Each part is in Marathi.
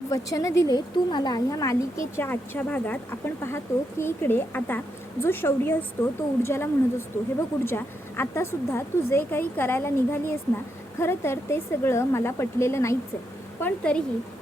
वचन दिले तू मला ह्या मालिकेच्या आजच्या भागात आपण पाहतो की इकडे आता जो शौर्य असतो तो ऊर्जाला म्हणत असतो, हे बघ ऊर्जा, आत्तासुद्धा तू जे काही करायला निघाली आहेस ना, खरं तर ते सगळं मला पटलेलं नाहीच आहे. पण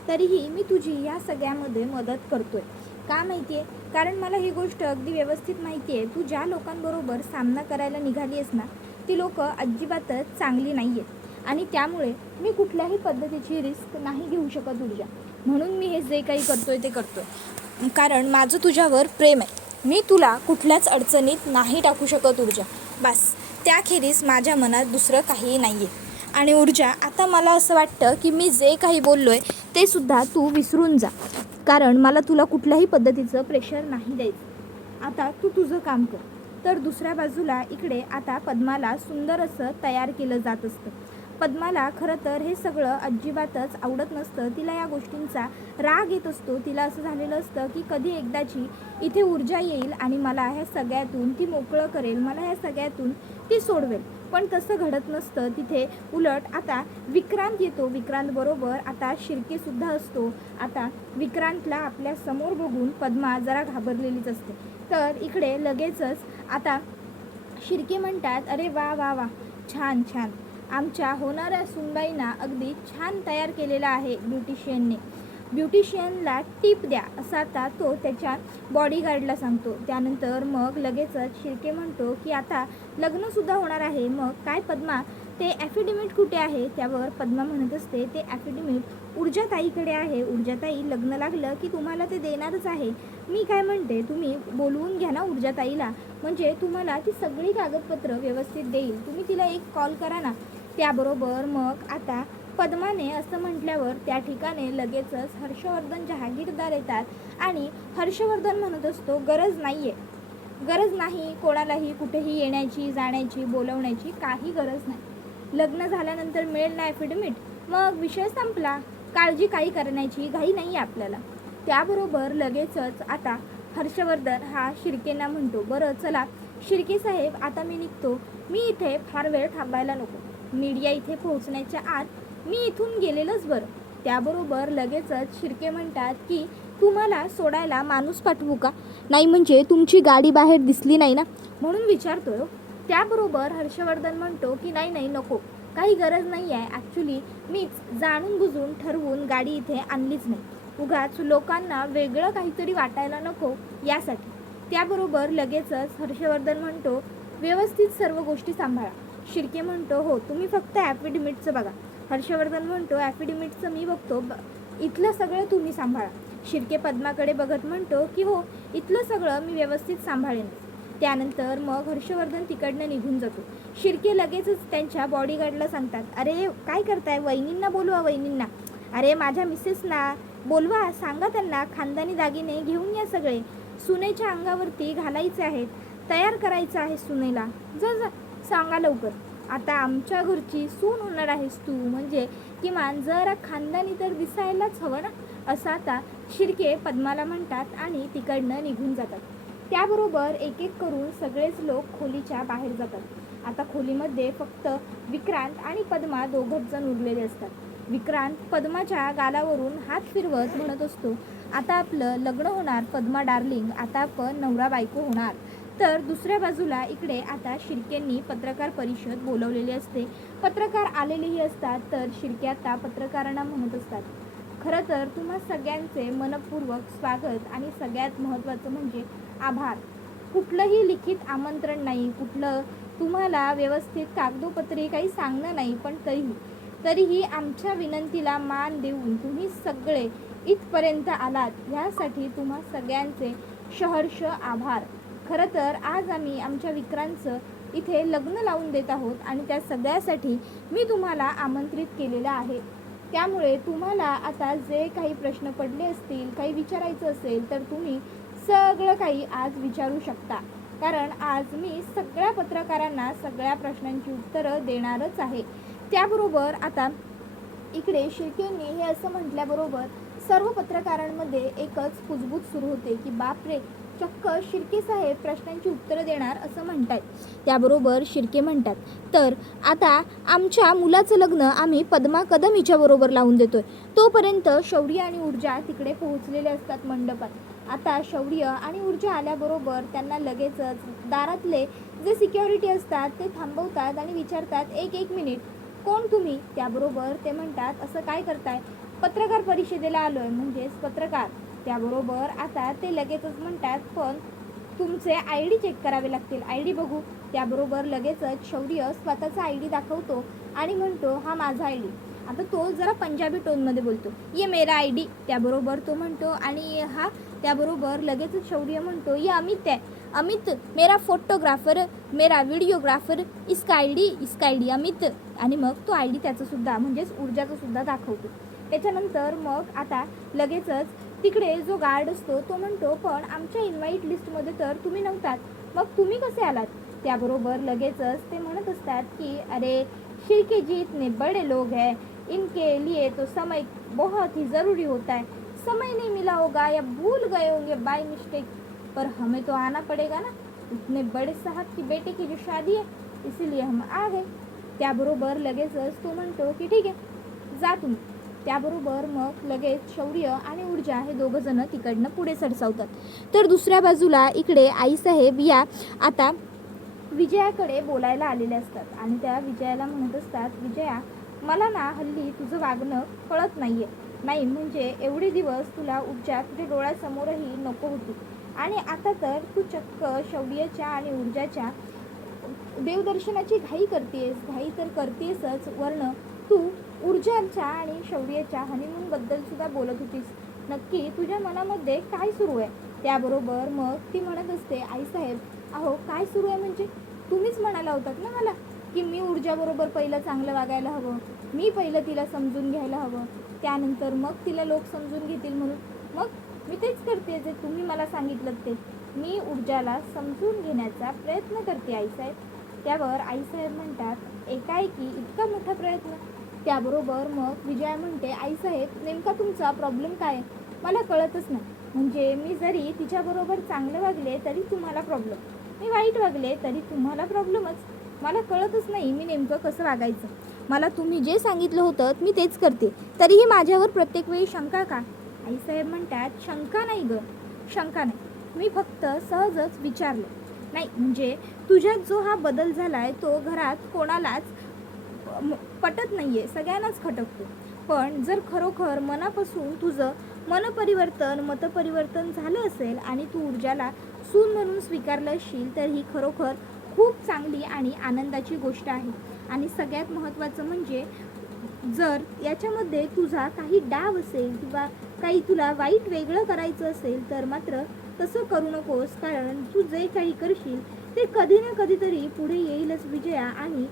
तरीही मी तुझी या सगळ्यामध्ये मदत करतोय. का माहिती आहे? कारण मला ही गोष्ट अगदी व्यवस्थित माहिती आहे, तू ज्या लोकांबरोबर सामना करायला निघाली आहेस ना, ती लोकं अजिबातच चांगली नाही आहेत आणि त्यामुळे मी कुठल्याही पद्धतीची रिस्क नाही घेऊ शकत ऊर्जा. म्हणून मी हे जे काही करतोय ते करतोय, कारण माझं तुझ्यावर प्रेम आहे. मी तुला कुठल्याच अडचणीत नाही टाकू शकत ऊर्जा. बस, त्याखेरीज माझ्या मनात दुसरं काही नाही आहे. आणि ऊर्जा, आता मला असं वाटतं की मी जे काही बोललो आहे ते सुद्धा तू विसरून जा, कारण मला तुला कुठल्याही पद्धतीचं प्रेशर नाही द्यायचं. आता तू तुझं काम कर. तर दुसऱ्या बाजूला इकडे आता पद्माला सुंदर असं तयार केलं जात असतं. पद्माला खरं तर हे सगळं अजिबातच आवडत नसतं. तिला या गोष्टींचा राग येत असतो. तिला असं झालेलं असतं की कधी एकदाची इथे ऊर्जा येईल आणि मला ह्या सगळ्यातून ती मोकळं करेल, मला ह्या सगळ्यातून ती सोडवेल. पण तसं घडत नसतं. तिथे उलट आता विक्रांत येतो. विक्रांत बरोबर आता शिर्केसुद्धा असतो. आता विक्रांतला आपल्या समोर बघून पद्मा जरा घाबरलेलीच असते. तर इकडे लगेचच आता शिर्के म्हणतात, अरे वा वा वा, छान छान, आमच्या होणाऱ्या सुनबाईंना अगदी छान तयार केलेला आहे ब्युटिशियनने. ब्युटिशियनला टिप द्या, असं आता तो त्याच्या बॉडीगार्डला सांगतो. त्यानंतर मग लगेचच शिर्के म्हणतो की आता लग्नसुद्धा होणार आहे. मग काय पद्मा, ते ॲफिडेविट कुठे आहे? त्यावर पद्मा म्हणत असते, ते ॲफिडेविट ऊर्जाताईकडे आहे. ऊर्जाताई, लग्न लागलं की तुम्हाला ते देणारच आहे. मी काय म्हणते, तुम्ही बोलवून घ्या ना ऊर्जाताईला, म्हणजे तुम्हाला ती सगळी कागदपत्र व्यवस्थित देईल. तुम्ही तिला एक कॉल करा ना. त्याबरोबर मग आता पद्माने असं म्हटल्यावर त्या ठिकाणी लगेचच हर्षवर्धन जहागीरदार येतात आणि हर्षवर्धन म्हणत असतो, गरज नाही कोणालाही कुठेही येण्याची, जाण्याची, बोलवण्याची काही गरज नाही. लग्न झाल्यानंतर मिळेल ना ॲफिडेविट, मग विषय संपला. काळजी काही करण्याची घाई नाही आहे आपल्याला. त्याबरोबर लगेचच आता हर्षवर्धन हा शिर्केंना म्हणतो, बरं चला शिर्के साहेब, आता मी निघतो. मी इथे फार वेळ थांबायला नको. मीडिया इथे पोहोचण्याच्या आत मी इथून गेलेलंच बरं. त्याबरोबर लगेचच शिर्के म्हणतात की तुम्हाला सोडायला माणूस पाठवू का? नाही म्हणजे तुमची गाडी बाहेर दिसली नाही ना, म्हणून विचारतोय. त्याबरोबर हर्षवर्धन म्हणतो की नाही नको, काही गरज नाही आहे. ॲक्च्युली मीच जाणून बुजून ठरवून गाडी इथे आणलीच नाही, उगाच लोकांना वेगळं काहीतरी वाटायला नको यासाठी. त्याबरोबर लगेचच हर्षवर्धन म्हणतो, व्यवस्थित सर्व गोष्टी सांभाळा. शिर्के म्हणतो, हो, तुम्ही फक्त ॲफिडेविटचं बघा. हर्षवर्धन म्हणतो, ॲफिडेविटचं मी बघतो, इथलं सगळं तुम्ही सांभाळा. शिर्के पद्माकडे बघत म्हणतो की हो, इथलं सगळं मी व्यवस्थित सांभाळेन. त्यानंतर मग हर्षवर्धन तिकडनं निघून जातो. शिर्के लगेचच त्यांच्या बॉडीगार्डला सांगतात, अरे काय करताय, वहिनींना बोलवा, वहिनींना, अरे माझ्या मिसेसना बोलवा, सांगा त्यांना खानदानी दागिने घेऊन या सगळे, सुनेच्या अंगावरती घालायचे आहेत, तयार करायचं आहे सुनेला, जा सांगा लवकर. आता आमच्या घरची सून होणार आहेस तू, म्हणजे किमान जरा खानदानी तर दिसायलाच हवं ना, असं आता शिर्के पद्माला म्हणतात आणि तिकडनं निघून जातात. त्याबरोबर एक एक करून सगळेच लोक खोलीच्या बाहेर जातात. आता खोलीमध्ये फक्त विक्रांत आणि पद्मा दोघंच जण उरलेले असतात. विक्रांत पद्माच्या गालावरून हात फिरवत म्हणत असतो, आता आपलं लग्न होणार पद्मा डार्लिंग, आता आपण नवरा बायको होणार. तर दुसऱ्या बाजूला इकडे आता शिर्केंनी पत्रकार परिषद बोलवलेली असते. पत्रकार आलेलेही असतात. तर शिर्के आता पत्रकारांना म्हणत असतात, खरं तर तुम्हा सगळ्यांचे मनपूर्वक स्वागत आणि सगळ्यात महत्त्वाचं म्हणजे आभार. कुठलंही लिखित आमंत्रण नाही, कुठलं तुम्हाला व्यवस्थित कागदोपत्री काही सांगणं नाही, पण तरीही आमच्या विनंतीला मान देऊन तुम्ही सगळे इथपर्यंत आलात, ह्यासाठी तुम्हा सगळ्यांचे सहर्ष आभार. खरं तर आज आम्ही आमच्या विक्रांतचं इथे लग्न लावून देत आहोत आणि त्या सगळ्यासाठी मी तुम्हाला आमंत्रित केलेलं आहे. त्यामुळे तुम्हाला आता जे काही प्रश्न पडले असतील, काही विचारायचं असेल, तर तुम्ही सगळं काही आज विचारू शकता, कारण आज मी सगळ्या पत्रकारांना सगळ्या प्रश्नांची उत्तरं देणारच आहे. त्याबरोबर आता इकडे शिर्केंनी हे असं म्हटल्याबरोबर सर्व पत्रकारांमध्ये एकच कुजबूज सुरू होते की बापरे, चक्क शिर्के साहेब प्रश्नांची उत्तरं देणार असं म्हणतायत. त्याबरोबर शिर्के म्हणतात, तर आता आमच्या मुलाचं लग्न आम्ही पद्मा कदम हिच्याबरोबर लावून देतोय. तोपर्यंत शौर्य आणि ऊर्जा तिकडे पोहोचलेले असतात मंडपात. आता शौर्य आणि ऊर्जा आल्याबरोबर त्यांना लगेचच दारातले जे सिक्युरिटी असतात ते थांबवतात आणि विचारतात, एक मिनिट, कोण तुम्ही? त्याबरोबर ते म्हणतात, असं काय करताय? पत्रकार परिषदेला आलो आहे, म्हणजेच पत्रकार. त्याबरोबर आता ते लगेचच म्हणतात, पण तुमचे ID चेक करावे लागतील, ID बघू. त्याबरोबर लगेचच शौर्य स्वतःचा ID दाखवतो आणि म्हणतो, हा माझा ID. आता तो जरा पंजाबी टोनमध्ये बोलतो, ये मेरा ID. त्याबरोबर तो म्हणतो, आणि हा, त्याबरोबर लगेचच शौर्य म्हणतो, ये अमित आहे, अमित मेरा फोटोग्राफर, मेरा व्हिडिओग्राफर, इसका ID अमित. आणि मग तो ID त्याचंसुद्धा म्हणजेच ऊर्जाचं सुद्धा दाखवतो. त्याच्यानंतर मग आता लगेचच तिकडे जो गार्ड असतो तो म्हणतो, पण आमच्या इन्व्हाइट लिस्टमध्ये तर तुम्ही नव्हतात, मग तुम्ही कसे आलात? त्याबरोबर लगेचच ते म्हणत असतात की अरे शिर्के जी इतने बड़े लोग हैं, इनके लिए तो समय बहुत ही ज़रूरी होता है, समय नहीं मिला होगा या भूल गए होंगे बाय मिस्टेक, पर हमें तो आना पड़ेगा ना, इतने बड़े साहब की बेटे की जो शादी है, इसीलिए हम आ गए. त्याबरोबर लगेचच तो म्हणतो की ठीक आहे, जा तुम्ही. त्याबरोबर मग लगेच शौर्य आणि ऊर्जा हे दोघंजण तिकडनं पुढे सरसावतात. तर दुसऱ्या बाजूला इकडे आईसाहेब या आता विजयाकडे बोलायला आलेले असतात आणि त्या विजयाला म्हणत असतात, विजया, मला ना हल्ली तुझं वागणं कळत नाही म्हणजे एवढे दिवस तुला ऊर्जा तुझ्या डोळ्यासमोरही नको होती, आणि आता तर तू चक्क शौर्याच्या आणि ऊर्जाच्या देवदर्शनाची घाई तर करतेसच, वर्ण तू ऊर्जाच्या आणि शौर्याच्या हनीमूनबद्दल सुद्धा बोलत होतीस. नक्की तुझ्या मनामध्ये काय सुरू आहे? त्याबरोबर मग ती म्हणत असते, आईसाहेब, अहो काय सुरू आहे म्हणजे? तुम्हीच म्हणाला होतात ना मला की मी ऊर्जाबरोबर पहिलं चांगलं वागायला हवं, मी पहिलं तिला समजून घ्यायला हवं, त्यानंतर मग तिला लोक समजून घेतील म्हणून. मग मी तेच करते जे तुम्ही मला सांगितलं ते. मी ऊर्जाला समजून घेण्याचा प्रयत्न करते आईसाहेब. त्यावर आईसाहेब म्हणतात, एकाएकी इतका मोठा प्रयत्न? त्याबरोबर मग विजया म्हणते, आईसाहेब, नेमका तुमचा प्रॉब्लेम काय आहे? मला कळतच नाही. म्हणजे मी जरी तिच्याबरोबर चांगलं वागले तरी तुम्हाला प्रॉब्लेम, मी वाईट वागले तरी तुम्हाला प्रॉब्लेमच. मला कळतच नाही मी नेमकं कसं वागायचं. मला तुम्ही जे सांगितलं होतं मी तेच करते, तरीही माझ्यावर प्रत्येक वेळी शंका का? आईसाहेब म्हणतात, शंका नाही गं, शंका नाही, मी फक्त सहजच विचारलं. नाही म्हणजे तुझ्यात जो हा बदल झाला आहे तो घरात कोणालाच पटत नाही आहे, सगळ्यांनाच खटकतो. पण जर खरोखर मनापासून तुझं मतपरिवर्तन झालं असेल आणि तू ऊर्जाला सून म्हणून स्वीकारलं असशील तर ही खरोखर खूप चांगली आणि आनंदाची गोष्ट आहे. आणि सगळ्यात महत्त्वाचं म्हणजे जर याच्यामध्ये तुझा काही डाव असेल किंवा काही तुला वाईट वेगळं करायचं असेल तर मात्र तसं करू नकोस, कारण तू जे काही करशील ते कधी ना कधीतरी पुढे येईलच विजया, आणि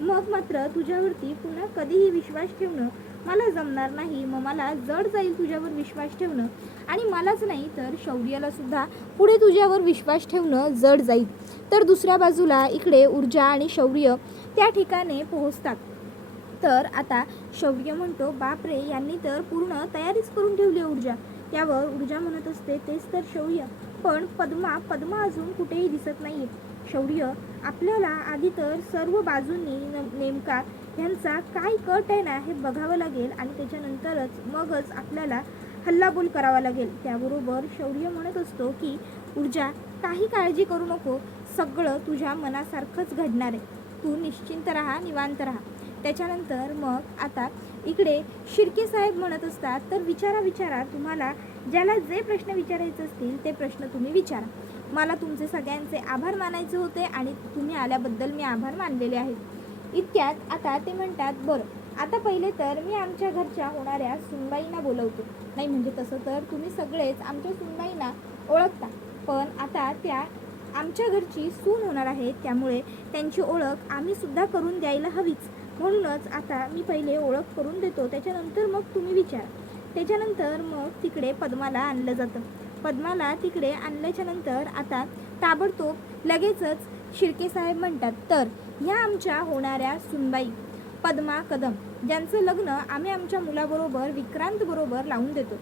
मग मात्र तुझ्यावरती पुन्हा कधीही विश्वास ठेवणं मला जमणार नाही. मग मला जड जाईल तुझ्यावर विश्वास ठेवणं, आणि मलाच नाही तर शौर्याला सुद्धा पुढे तुझ्यावर विश्वास ठेवणं जड जाईल. तर दुसऱ्या बाजूला इकडे ऊर्जा आणि शौर्य त्या ठिकाणी पोहोचतात. तर आता शौर्य म्हणतो, बापरे, यांनी तर पूर्ण तयारीच करून ठेवली ऊर्जा. त्यावर ऊर्जा म्हणत असते, तेच तर शौर्य, पण पद्मा अजून कुठेही दिसत नाही. शौर्य, आपल्याला आधी तर सर्व बाजूंनी नेमका ह्यांचा काय कट आहे ना हे बघावं लागेल, आणि त्याच्यानंतरच मगच आपल्याला हल्लाबोल करावा लागेल. त्याबरोबर शौर्य म्हणत असतो की ऊर्जा, काही काळजी करू नको, सगळं तुझ्या मनासारखंच घडणार आहे, तू निश्चिंत राहा, निवांत राहा. त्याच्यानंतर मग आता इकडे शिर्के साहेब म्हणत असतात, तर विचारा, तुम्हाला ज्याला जे प्रश्न विचारायचे असतील ते प्रश्न तुम्ही विचारा. मला तुमचे सगळ्यांचे आभार मानायचे होते आणि तुम्ही आल्याबद्दल मी आभार मानलेले आहेत. इतक्यात आता ते म्हणतात, बरं आता पहिले तर मी आमच्या घरच्या होणाऱ्या सुनबाईंना बोलवतो. नाही म्हणजे तसं तर तुम्ही सगळेच आमच्या सुनबाईंना ओळखता, पण आता त्या आमच्या घरची सून होणार आहेत, त्यामुळे त्यांची ओळख आम्ही सुद्धा करून द्यायला हवीच. म्हणूनच आता मी पहिले ओळख करून देतो, त्याच्यानंतर मग तुम्ही विचारा. त्याच्यानंतर मग तिकडे पद्माला आणलं जातं. पद्माला तिकडे आणल्याच्या नंतर आता ताबडतोब लगेचच शिर्के साहेब म्हणतात, तर ह्या आमच्या होणाऱ्या सुनबाई पद्मा कदम, ज्यांचं लग्न आम्ही आमच्या मुलाबरोबर विक्रांतबरोबर लावून देतो.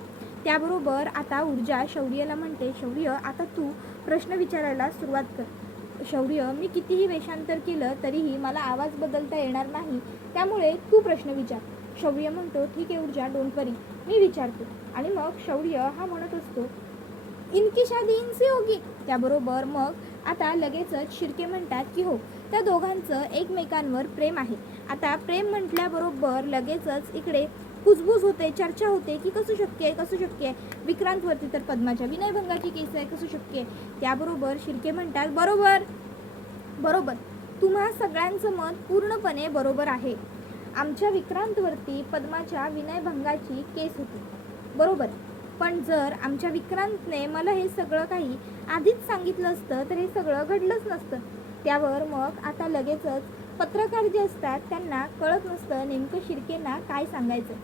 त्याबरोबर आता ऊर्जा शौर्यला म्हणते, शौर्य आता तू प्रश्न विचारायला सुरुवात कर. शौर्य, मी कितीही वेषांतर केलं तरीही मला आवाज बदलता येणार नाही, त्यामुळे तू प्रश्न विचार. शौर्य म्हणतो, ठीक आहे ऊर्जा, डोंट वरी, मी विचारतो. आणि मग शौर्य हा म्हणत असतो, इनकी शादी इनसे होगी. त्याबरोबर मग आता लगेचच शिर्के म्हणतात की हो, त्या दोघांचं एकमेकांवर प्रेम आहे. आता प्रेम म्हटल्याबरोबर लगेचच इकडे कुजबूज होते, चर्चा होते की कसं शक्य आहे, कसं शक्य आहे. विक्रांतवरती तर पद्माच्या विनयभंगाची केस आहे, कसं शक्य आहे. त्याबरोबर शिर्के म्हणतात, बरोबर बरोबर, तुम्हा सगळ्यांचं मत पूर्णपणे बरोबर आहे. आमच्या विक्रांतवरती पद्माच्या विनयभंगाची केस होती, बरोबर. पण जर आमच्या विक्रांतने मला हे सगळं काही आधीच सांगितलं असतं तर हे सगळं घडलंच नसतं. त्यावर मग आता लगेचच पत्रकार जे असतात त्यांना कळत नसतं नेमकं शिर्केंना काय सांगायचं.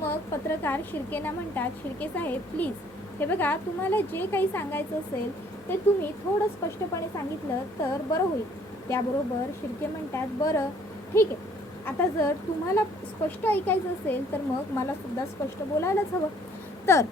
मग पत्रकार शिर्केंना म्हणतात, शिर्के साहेब प्लीज, हे बघा, तुम्हाला जे काही सांगायचं असेल ते तुम्ही थोडं स्पष्टपणे सांगितलं तर बरं होईल. त्याबरोबर शिर्के म्हणतात, बरं ठीक आहे, आता जर तुम्हाला स्पष्ट ऐकायचं असेल तर मग मला सुद्धा स्पष्ट बोलायलाच हवं. तर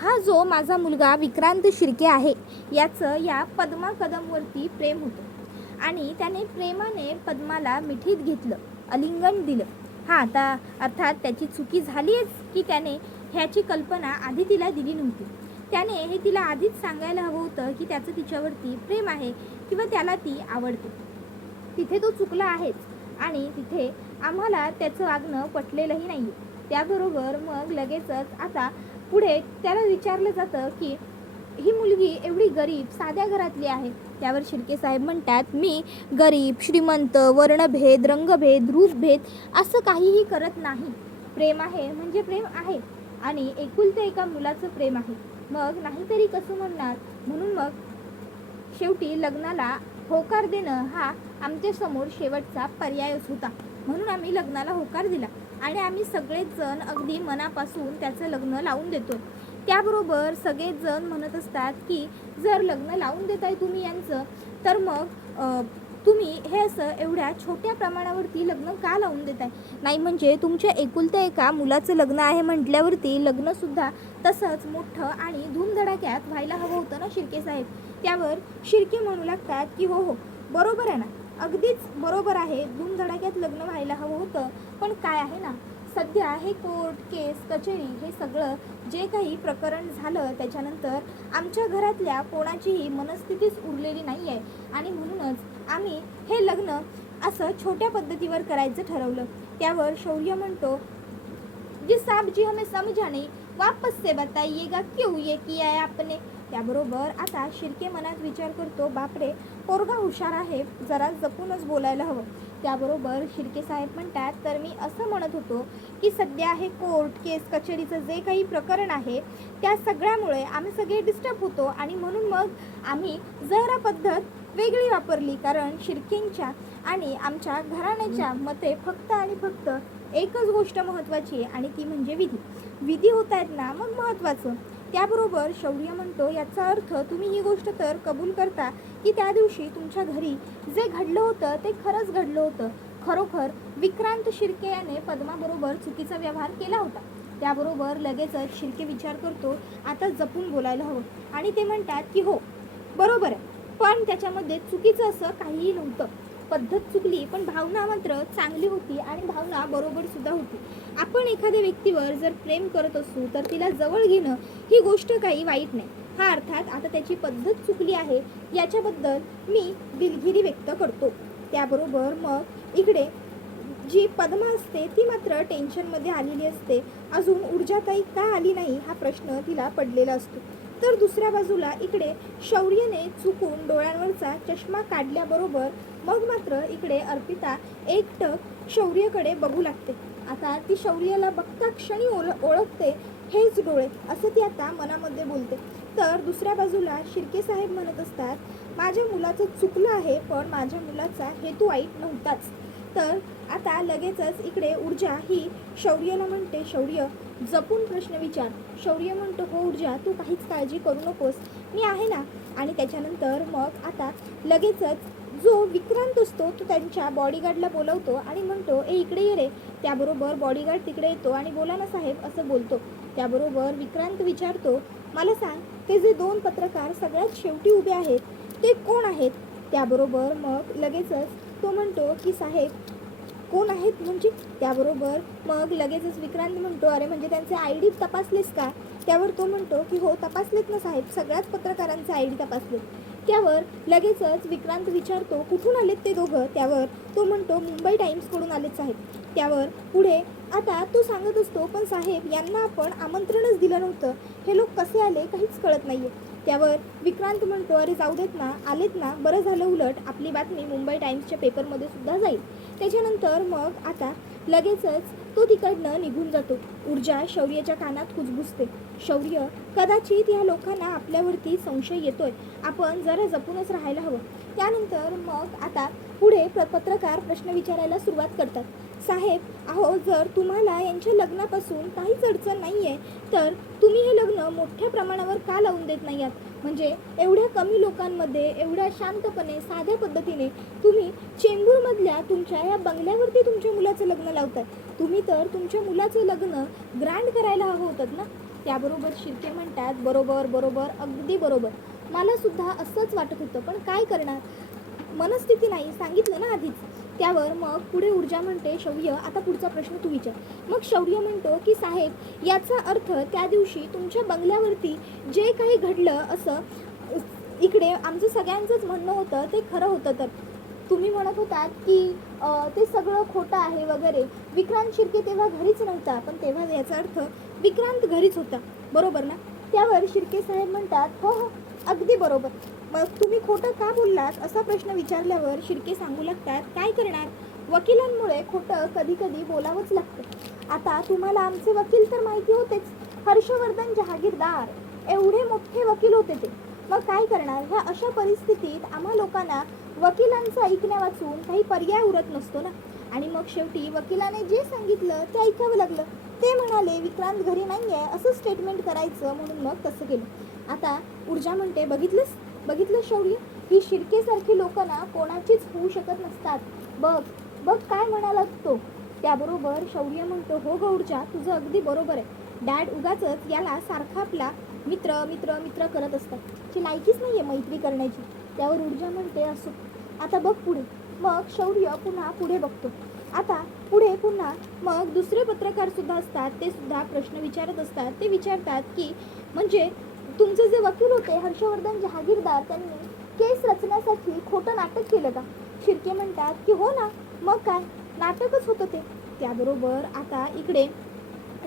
हा जो माझा मुलगा विक्रांत शिर्के आहे याचं या पद्मा कदमवरती प्रेम होतं आणि त्याने प्रेमाने पद्माला मिठीत घेतलं, आलिंगन दिलं. हां, आता अर्थात त्याची चुकी झालीच की त्याने ह्याची कल्पना आधी तिला दिली नव्हती. त्याने हे तिला आधीच सांगायला हवं होतं की त्याचं तिच्यावरती प्रेम आहे किंवा त्याला ती आवडते. तिथे तो चुकला आहेच आणि तिथे आम्हाला त्याचं वागणं पटलेलंही नाही आहे. त्याबरोबर मग लगेचच आता पुढे त्याला विचारलं जातं की ही मुलगी एवढी गरीब साध्या घरातली आहे. त्यावर शिर्के साहेब म्हणतात, मी गरीब, श्रीमंत, वर्णभेद, रंगभेद, रूपभेद असं काहीही करत नाही. प्रेम आहे म्हणजे प्रेम आहे आणि एकुलते एका मुलाचं प्रेम आहे. मग नाहीतरी कसं म्हणणार. म्हणून मग शेवटी लग्नाला होकार देणं हा आमच्यासमोर शेवटचा पर्यायच होता. म्हणून आम्ही लग्नाला होकार दिला आणि आम्ही सगळेच जण अगदी मनापासून त्याचं लग्न लावून देतो. त्याबरोबर सगळेच जण म्हणत असतात की जर लग्न लावून देताय तुम्ही यांचं तर मग तुम्ही हे असं एवढ्या छोट्या प्रमाणावरती लग्न का लावून देताय. नाही म्हणजे तुमच्या एकुलत्या एका मुलाचं लग्न आहे म्हटल्यावरती लग्नसुद्धा तसंच मोठं आणि धूमधडाक्यात व्हायला हवं होतं ना शिर्के साहेब. त्यावर शिर्के म्हणू लागतात की हो हो, बरोबर आहे ना, अगदीच बरोबर आहे, धूमधडाक्यात लग्न व्हायला हवं होतं. पण काय आहे ना, सध्या हे कोर्ट केस कचेरी हे सगळं जे काही प्रकरण झालं त्याच्यानंतर आमच्या घरातल्या कोणाचीही मनस्थितीच उरलेली नाही आहे आणि म्हणूनच आम्ही हे लग्न असं छोट्या पद्धतीवर करायचं ठरवलं. त्यावर शौर्य म्हणतो, जी साहब जी हमें समझा नहीं, वापस से बताइएगा क्यों ये किया है आपने. त्याबरोबर आता शिर्के मनात विचार करतो, बापरे, पोरगा हुशार आहे, जरा जपूनच बोलायला हवं. त्याबरोबर शिर्के साहेब म्हणतात, तर मी असं म्हणत होतो की सध्या हे कोर्ट केस कचेरीचं जे काही प्रकरण आहे त्या सगळ्यामुळे आम्ही सगळे डिस्टर्ब होतो आणि म्हणून मग आम्ही जरा पद्धत वेगळी वापरली. कारण शिर्केंच्या आणि आमच्या घराण्याच्या मते फक्त आणि फक्त एकच गोष्ट महत्त्वाची आहे आणि ती म्हणजे विधी. विधी होत आहेत ना, मग महत्त्वाचं. त्याबरोबर शौर्य म्हणतो, याचा अर्थ तुम्ही ही गोष्ट तर कबूल करता की त्या दिवशी तुमच्या घरी जे घडलं होतं ते खरंच घडलं होतं. खरोखर विक्रांत शिर्के याने पद्माबरोबर चुकीचा व्यवहार केला होता. त्याबरोबर लगेचच शिर्के विचार करतो, आता जपून बोलायला हवं आणि ते म्हणतात की हो बरोबर आहे, पण त्याच्यामध्ये चुकीचं असं काहीही नव्हतं. पद्धत चुकली पण भावना मात्र चांगली होती आणि भावना बरोबर सुद्धा होती. आपण एखाद्या व्यक्तीवर जर प्रेम करत असू तर तिला जवळ घेणं ही गोष्ट काही वाईट नाही. हा अर्थात आता त्याची पद्धत चुकली आहे याच्याबद्दल मी दिलगिरी व्यक्त करतो. त्याबरोबर मग इकडे जी पद्मा असते ती मात्र टेन्शनमध्ये आलेली असते. अजून ऊर्जाताई का आली नाही हा प्रश्न तिला पडलेला असतो. तर दुसऱ्या बाजूला इकडे शौर्यने चुकून डोळ्यांवरचा चष्मा काढल्याबरोबर मग मात्र इकडे अर्पिता एकटक शौर्यकडे बघू लागते. आता ती शौर्याला बघता क्षणी ओळखते, हेच डोळे, असं ती आता मनामध्ये बोलते. तर दुसऱ्या बाजूला शिर्के साहेब म्हणत असतात, माझ्या मुलाचं चुकलं आहे पण माझ्या मुलाचा हेतू वाईट नव्हताच. तर आता लगेचच इकडे ऊर्जा ही शौर्याला म्हणते, शौर्य जपून प्रश्न विचार. शौर्य म्हणतो, हो ऊर्जा, तू काहीच काळजी करू नकोस, मी आहे ना. आणि त्याच्यानंतर मग आता लगेचच जो विक्रांत असतो तो त्यांच्या बॉडीगार्डला बोलवतो आणि म्हणतो, ए इकडे ये रे. त्याबरोबर बॉडीगार्ड तिकडे येतो आणि बोला ना साहेब असं बोलतो. त्याबरोबर विक्रांत विचारतो, मला सांग, ते जे 2 पत्रकार सगळ्यात शेवटी उभे आहेत ते कोण आहेत? त्याबरोबर मग लगेचच तो म्हणतो की साहेब कोण आहेत म्हणजे? त्याबरोबर मग लगेचच विक्रांत म्हणतो, अरे म्हणजे त्यांचे आय डी तपासलेस का? त्यावर तो म्हणतो की हो तपासलेत ना साहेब, सगळ्याच पत्रकारांचे आय डी तपासलेत. त्यावर लगेचच विक्रांत विचारतो, कुठून आलेत ते दोघं? त्यावर तो म्हणतो, मुंबई टाइम्सकडून आलेत साहेब. त्यावर पुढे आता तो सांगत असतो, पण साहेब यांना आपण आमंत्रणच दिलं नव्हतं, हे लोक कसे आले काहीच कळत नाहीये. त्यावर विक्रांत म्हणतो, अरे जाऊ देत ना, आलेत ना, बरं झालं, उलट आपली बातमी मुंबई टाइम्सच्या पेपरमध्ये सुद्धा जाईल. त्याच्यानंतर मग आता लगेचच तो तिकडनं निघून जातो. ऊर्जा शौर्याच्या कानात कुजबुजते, शौर्य कदाचित या लोकांना आपल्यावरती संशय येतोय, आपण जरा जपूनच राहायला हवं. त्यानंतर मग आता पुढे पत्रकार प्रश्न विचारायला सुरुवात करतात. साहेब अहो, जर तुम्हाला यांच्या लग्नापासून काहीच अडचण नाही आहे तर तुम्ही हे लग्न मोठ्या प्रमाणावर का लावून देत नाही आहात? म्हणजे एवढ्या कमी लोकांमध्ये एवढ्या शांतपणे साध्या पद्धतीने तुम्ही चेंबूरमधल्या तुमच्या या बंगल्यावरती तुमच्या मुलाचं लग्न लावताय. तुम्ही तर तुमच्या मुलाचं लग्न ग्रँड करायला हवं होतं ना. त्याबरोबर शिर्के म्हणतात, बरोबर बरोबर, अगदी बरोबर, मला सुद्धा असंच वाटत होतं, पण काय करणार, मनस्थिती नाही, सांगितलं ना आधीच. त्यावर मग पुढे ऊर्जा म्हणते, शौर्य आता पुढचा प्रश्न तू विचार. मग शौर्य म्हणतो की साहेब याचा अर्थ त्या दिवशी तुमच्या बंगल्यावरती जे काही घडलं असं इकडे आमचं सगळ्यांचंच म्हणणं होतं ते खरं होतं, तर तुम्ही म्हणत होतात की ते सगळं खोटं आहे वगैरे. विक्रांत शिर्के तेव्हा घरीच नव्हता, पण तेव्हा याचा अर्थ विक्रांत घरीच होता, बरोबर ना? त्यावर शिर्के साहेब म्हणतात, हो हो अगदी बरोबर. मग तुम्ही खोटं का बोललात असा प्रश्न विचारल्यावर शिर्के सांगू लागतात, काय करणार, वकिलांमुळे खोटं कधी कधी बोलावंच लागतं. आता तुम्हाला आमचे वकील तर माहिती होतेच, हर्षवर्धन जहागीरदार एवढे मोठे वकील होते ते. मग काय करणार, ह्या अशा परिस्थितीत आम्हा लोकांना वकिलांचं ऐकण्या वाचून काही पर्याय उरत नसतो ना. आणि मग शेवटी वकिलाने जे सांगितलं ते ऐकावं लागलं. ते म्हणाले विक्रांत घरी नाही आहे असं स्टेटमेंट करायचं, म्हणून मग तसं केलं. आता ऊर्जा म्हणते, बघितलं शौर्य, ही शिर्केसारखी लोक ना कोणाचीच होऊ शकत नसतात. बघ बघ काय म्हणाला तो. त्याबरोबर शौर्य म्हणतो, हो ग ऊर्जा, तुझं अगदी बरोबर आहे. डॅड उगाचच याला सारखा आपला मित्र मित्र मित्र करत असतात, ची लायकीच नाही आहे मैत्री करण्याची. त्यावर ऊर्जा म्हणते, असो आता बघ पुढे. मग शौर्य पुन्हा पुढे बघतो. आता पुढे पुन्हा मग दुसरे पत्रकार सुद्धा असतात, ते सुद्धा प्रश्न विचारत असतात. ते विचारतात की म्हणजे तुमचे जे वकील होते हर्षवर्धन जहागीरदार, त्यांनी केस रचण्यासाठी खोटं नाटक केलं का? शिर्के म्हणतात की हो ना, मग काय, नाटकच होतं ते. त्याबरोबर आता इकडे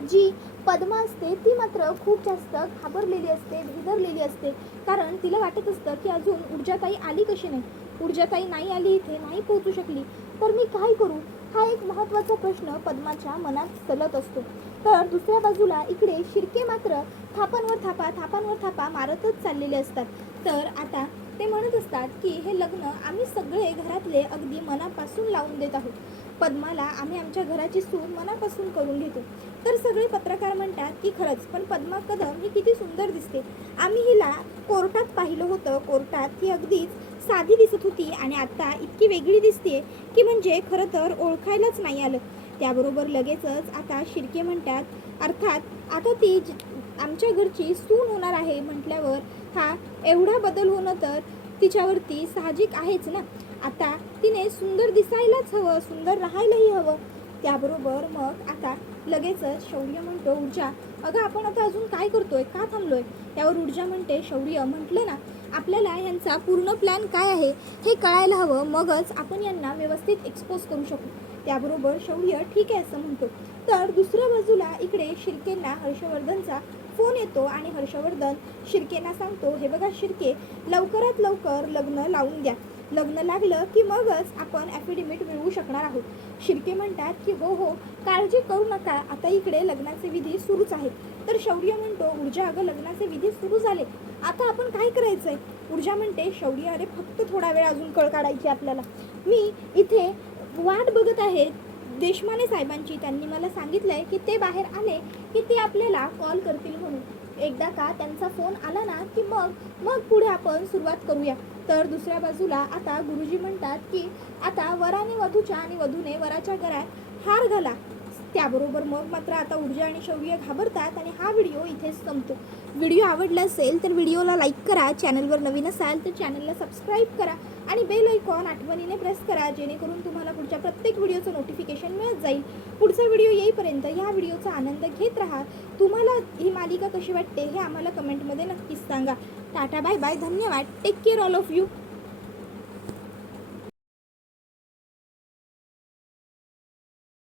जी पद्मा असते ती मात्र खूप जास्त घाबरलेली असते, भेदरलेली असते, कारण तिला वाटत असतं की अजून ऊर्जाताई आली कशी नाही, ऊर्जाताई नाही आली, इथे नाही पोहोचू शकली, तर मी काय करू, हा एक महत्त्वाचा प्रश्न पद्माच्या मनात चलत असतो. तर दुसऱ्या बाजूला इकडे शिर्के मात्र थापांवर थापा मारतच चाललेले असतात. तर आता ते म्हणत असतात की हे लग्न आम्ही सगळे घरातले अगदी मनापासून लावून देत आहोत, पद्माला आम्ही आमच्या घराची सून मनापासून करून घेतो. तर सगळे पत्रकार म्हणतात की खरंच, पण पद्मा कदम ही किती सुंदर दिसते, आम्ही हिला कोर्टात पाहिलं होतं, कोर्टात ही अगदीच साधी दिसत होती आणि आता इतकी वेगळी दिसते की म्हणजे खरं तर ओळखायलाच नाही आलं. त्याबरोबर लगेचच आता शिर्के म्हणतात, अर्थात आता ती आमच्या घरची सून होणार आहे म्हटल्यावर हा एवढा बदल होणं तर तिच्यावरती साहजिक आहेच ना. आता तिने सुंदर दिसायलाच हवं, सुंदर राहायलाही हवं. त्याबरोबर मग आता लगेचच शौर्य म्हणतो, ऊर्जा अगं आपण आता अजून काय करतोय, का थांबलोय? त्यावर ऊर्जा म्हणते, शौर्य म्हटलं ना, आपल्याला यांचा पूर्ण प्लॅन काय आहे हे कळायला हवं, मगच आपण यांना व्यवस्थित एक्सपोज करू शकू. त्याबरोबर शौर्य ठीक आहे असं म्हणतो. तर दुसऱ्या बाजूला इकडे शिर्केंना हर्षवर्धनचा फोन येतो आणि हर्षवर्धन शिर्केंना सांगतो, हे बघा शिर्के, लवकरात लवकर लग्न लावून द्या, लग्न लागलं की मगच आपण ॲफिडेव्हिट मिळवू शकणार आहोत. शिर्के म्हणतात की हो हो काळजी करू नका, आता इकडे लग्नाचे विधी सुरूच आहेत. तर शौर्य म्हणतो, ऊर्जा अगं लग्नाचे विधी सुरू झाले, आता आपण काय करायचं आहे? ऊर्जा म्हणते, शौर्य अरे फक्त थोडा वेळ अजून कळ काढायची आपल्याला, मी इथे वाट बघत आहे देशमाने साहेबांची, त्यांनी मला सांगितलं आहे की ते बाहेर आले की ते आपल्याला कॉल करतील म्हणून. एकदा का त्यांचा फोन आला ना की मग पुढे आपण सुरुवात करूया. तर दुसऱ्या बाजूला आता गुरुजी म्हणतात की आता वराने वधूच्या आणि वधूने वराच्या गळ्यात हार घाला, त्याबरोबर मग मात्र आता ऊर्जा आणि शौर्य घाबरतात आणि हा व्हिडिओ इथेच संपतो. व्हिडिओ आवडला असेल तर व्हिडिओला लाईक करा, चॅनलवर नवीन असाल तर चॅनलला सबस्क्राईब करा आणि बेल आयकॉन आठवणीने प्रेस करा, जेणेकरून तुम्हाला पुढच्या प्रत्येक व्हिडिओचं नोटिफिकेशन मिळत जाईल. पुढचा व्हिडिओ येईपर्यंत या व्हिडिओचा आनंद घेत राहा. तुम्हाला ही मालिका कशी वाटते हे आम्हाला कमेंटमध्ये नक्कीच सांगा. टाटा बाय बाय, धन्यवाद, take care all of you.